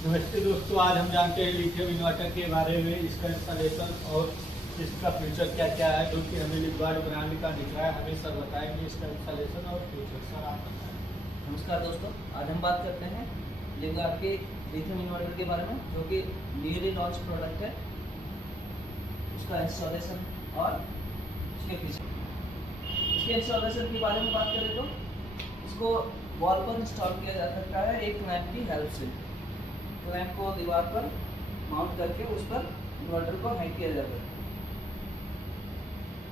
नमस्ते दोस्तों, आज हम जानते हैं लिथियम इन्वर्टर के बारे में, इसका इंस्टॉलेशन और इसका फ्यूचर क्या क्या है, जो कि हमें लिथवाड़ ब्रांड का दिख रहा है। हमें सर बताएंगे इसका इंस्टॉलेशन और फ्यूचर। सर आप बताएं। नमस्कार दोस्तों, आज हम बात करते हैं लिथवाड़ के लिथियम इन्वर्टर के बारे में, जो कि न्यूली लॉन्च प्रोडक्ट है। उसका इंस्टॉलेशन और उसके फीचर। इसके इंस्टॉलेशन के बारे में बात करें तो इसको वॉल पर इंस्टॉल किया जा सकता है एक क्लैंप की हेल्प से। क्लैंप को दीवार पर माउंट करके उस पर इन्वर्टर को हैंग किया जाता है।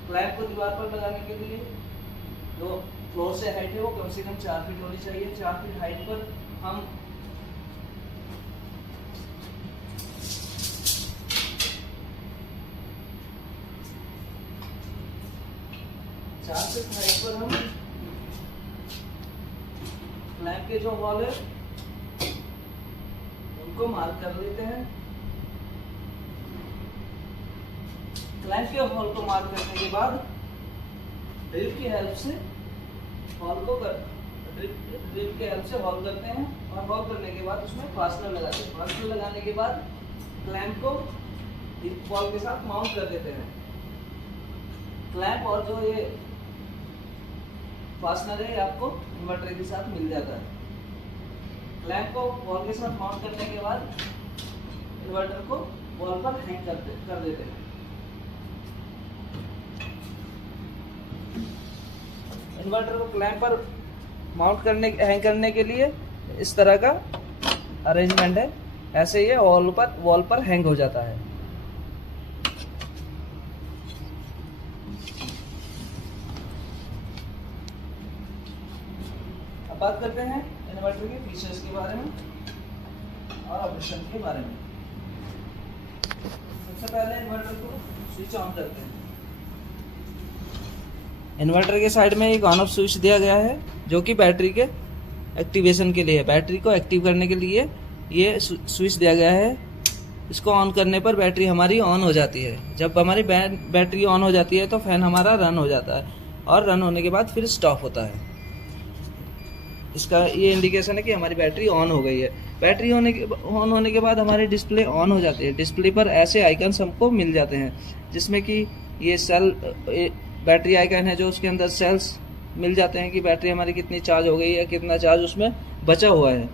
क्लैंप को दीवार पर लगाने के लिए जो फ्लोर से हाइट है वो कम से कम 4 फीट होनी चाहिए। 4 फीट हाइट पर हम क्लैंप के जो हॉल है उनको मार्क कर लेते हैं। क्लैंप के हॉल को मार्क करने के बाद ड्रिल की हेल्प से हॉल करते हैं और हॉल करने के बाद उसमें फास्टनर लगाते हैं। फास्टनर लगाने के बाद क्लैंप को वॉल के साथ माउंट कर देते हैं। क्लैंप और जो ये फास्टनर है आपको इन्वर्टर के साथ मिल जाता है। क्लैंप को वॉल के साथ माउंट करने के बाद इन्वर्टर को वॉल पर हैंग कर देते हैं। इन्वर्टर को क्लैंप पर हैंग करने के लिए इस तरह का अरेंजमेंट है। ऐसे ये वॉल पर हैंग हो जाता है। अब बात करते हैं इन्वर्टर के फीचर्स के बारे में और ऑपरेशन के बारे में। सबसे पहले इन्वर्टर को स्विच ऑन करते हैं। इन्वर्टर के साइड में एक ऑन ऑफ स्विच दिया गया है, जो कि बैटरी के एक्टिवेशन के लिए है। बैटरी को एक्टिव करने के लिए ये स्विच दिया गया है। इसको ऑन करने पर बैटरी हमारी ऑन हो जाती है। जब हमारी बैटरी ऑन हो जाती है तो फैन हमारा रन हो जाता है और रन होने के बाद फिर स्टॉप होता है। इसका ये इंडिकेशन है कि हमारी बैटरी ऑन हो गई है। बैटरी ऑन होने के बाद हमारी डिस्प्ले ऑन हो जाती है। डिस्प्ले पर ऐसे आइकन्स हमको मिल जाते हैं, जिसमें कि ये सेल बैटरी आइकन है, जो उसके अंदर सेल्स मिल जाते हैं कि बैटरी हमारी कितनी चार्ज हो गई है, कितना चार्ज उसमें बचा हुआ है।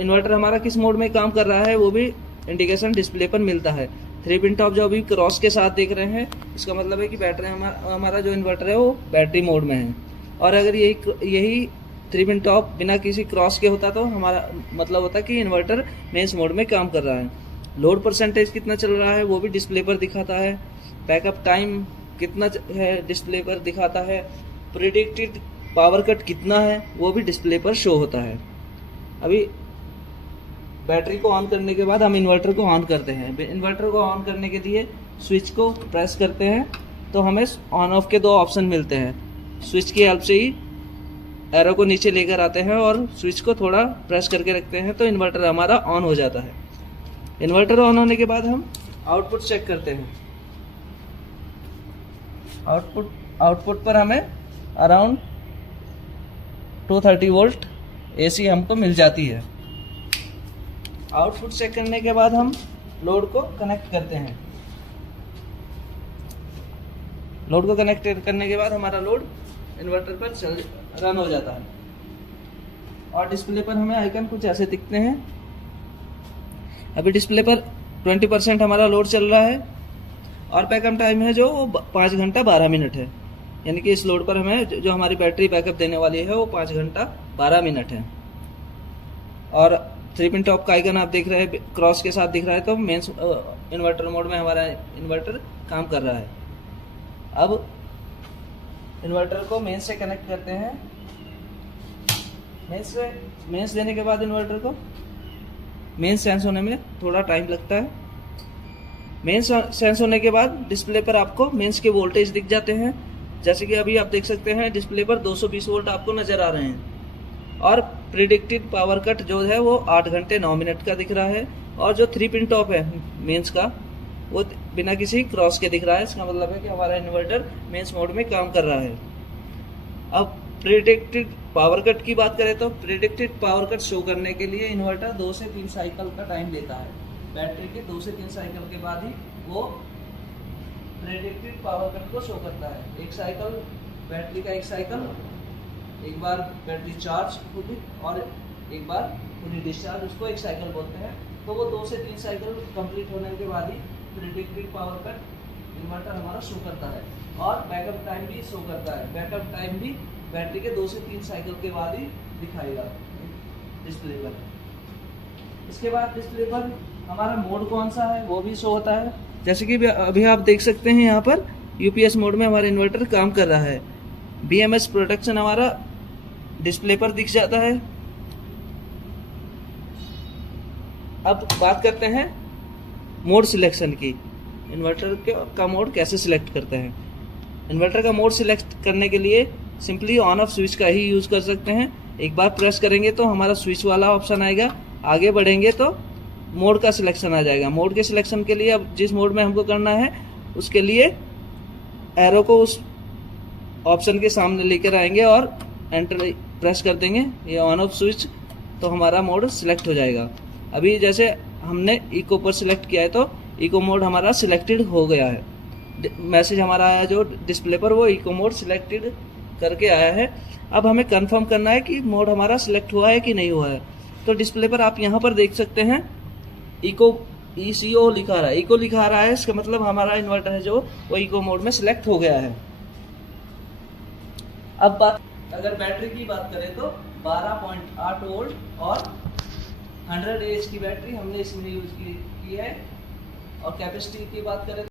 इन्वर्टर हमारा किस मोड में काम कर रहा है वो भी इंडिकेशन डिस्प्ले पर मिलता है। 3 पिन टॉप जो अभी क्रॉस के साथ देख रहे हैं, इसका मतलब है कि बैटरी हमारा जो इन्वर्टर है वो बैटरी मोड में है। और अगर यही 3 पिन टॉप बिना किसी क्रॉस के होता तो हमारा मतलब होता कि इन्वर्टर मेंस मोड में काम कर रहा है। लोड परसेंटेज कितना चल रहा है वो भी डिस्प्ले पर दिखाता है। बैकअप टाइम कितना है डिस्प्ले पर दिखाता है। प्रिडिक्टेड पावर कट कितना है वो भी डिस्प्ले पर शो होता है। अभी बैटरी को ऑन करने के बाद हम इन्वर्टर को ऑन करते हैं। इन्वर्टर को ऑन करने के लिए स्विच को प्रेस करते हैं तो हमें ऑन ऑफ के 2 ऑप्शन मिलते हैं। स्विच की हेल्प से ही एरो को नीचे लेकर आते हैं और स्विच को थोड़ा प्रेस करके रखते हैं तो इन्वर्टर हमारा ऑन हो जाता है। इन्वर्टर ऑन होने के बाद हम आउटपुट चेक करते हैं। आउटपुट पर हमें अराउंड 230 वोल्ट AC हमको मिल जाती है। आउटपुट चेक करने के बाद हम लोड को कनेक्ट करते हैं। लोड को कनेक्ट करने के बाद हमारा लोड इन्वर्टर पर रन हो जाता है और डिस्प्ले पर हमें आइकन कुछ ऐसे दिखते हैं। अभी डिस्प्ले पर 20% हमारा लोड चल रहा है और बैकअप टाइम है जो 5 घंटा 12 मिनट है। यानी कि इस लोड पर हमें जो हमारी बैटरी बैकअप देने वाली है वो 5 घंटा 12 मिनट है। और 3 पिन टॉप का आइकन आप देख रहे हैं क्रॉस के साथ दिख रहा है, तो मेंस इन्वर्टर मोड में हमारा इन्वर्टर काम कर रहा है। अब इन्वर्टर को मेंस से कनेक्ट करते हैं। मेंस देने के बाद इन्वर्टर को मेंस सेंस होने में थोड़ा टाइम लगता है। मेंस सेंस होने के बाद डिस्प्ले पर आपको मेंस के वोल्टेज दिख जाते हैं। जैसे कि अभी आप देख सकते हैं डिस्प्ले पर 220 वोल्ट आपको नज़र आ रहे हैं और प्रिडिक्टेड पावर कट जो है वो 8 घंटे 9 मिनट का दिख रहा है। और जो 3 पिन टॉप है मेंस का वो बिना किसी क्रॉस के दिख रहा है। इसका मतलब है कि हमारा इन्वर्टर मेंस मोड में काम कर रहा है। अब प्रिडिक्टेड पावर कट की बात करें तो प्रिडिक्टेड पावर कट शो करने के लिए इन्वर्टर 2 से 3 साइकिल का टाइम लेता है। बैटरी के 2 से 3 साइकिल के बाद ही वो प्रिडिक्टेड पावर कट को शो करता है। एक साइकिल बैटरी का, एक साइकिल एक बार बैटरी चार्ज होगी और एक बार पूरी डिस्चार्ज, उसको एक साइकिल बोलते हैं। तो वो 2 से 3 साइकिल कंप्लीट होने के बाद ही प्रिडिक्टेड पावर कट इन्वर्टर हमारा शो करता है। और बैकअप टाइम भी शो करता है। बैकअप टाइम भी बैटरी के 2 से 3 साइकिल के बाद ही दिखाएगा डिस्प्ले पर। इसके बाद डिस्प्ले पर हमारा मोड कौन सा है वो भी शो होता है। जैसे कि अभी आप देख सकते हैं यहाँ पर यूपीएस मोड में हमारा इन्वर्टर काम कर रहा है। बीएमएस प्रोटेक्शन हमारा डिस्प्ले पर दिख जाता है। अब बात करते हैं मोड सिलेक्शन की। इन्वर्टर का मोड कैसे सिलेक्ट करते हैं। इन्वर्टर का मोड सिलेक्ट करने के लिए सिंपली ऑन ऑफ स्विच का ही यूज़ कर सकते हैं। एक बार प्रेस करेंगे तो हमारा स्विच वाला ऑप्शन आएगा, आगे बढ़ेंगे तो मोड का सिलेक्शन आ जाएगा। मोड के सिलेक्शन के लिए अब जिस मोड में हमको करना है उसके लिए एरो को उस ऑप्शन के सामने लेकर आएंगे और एंटर प्रेस कर देंगे, ये ऑन ऑफ स्विच, तो हमारा मोड सिलेक्ट हो जाएगा। अभी जैसे हमने इको पर सिलेक्ट किया है तो इको मोड हमारा सिलेक्टेड हो गया है। मैसेज हमारा आया जो डिस्प्ले पर वो इको मोड सिलेक्टेड करके आया है। अब हमें कंफर्म करना है कि मोड हमारा सिलेक्ट हुआ है कि नहीं हुआ है। तो डिस्प्ले पर आप यहाँ पर देख सकते हैं इको ECO लिखा रहा है। इको लिखा रहा है, इसका मतलब हमारा इन्वर्टर है जो वो इको मोड में सिलेक्ट हो गया है। अब बात अगर बैटरी की बात करें तो 12.8 वोल्ट और 100 AH की बैटरी हमने इसमें यूज की है। और कैपेसिटी की बात करें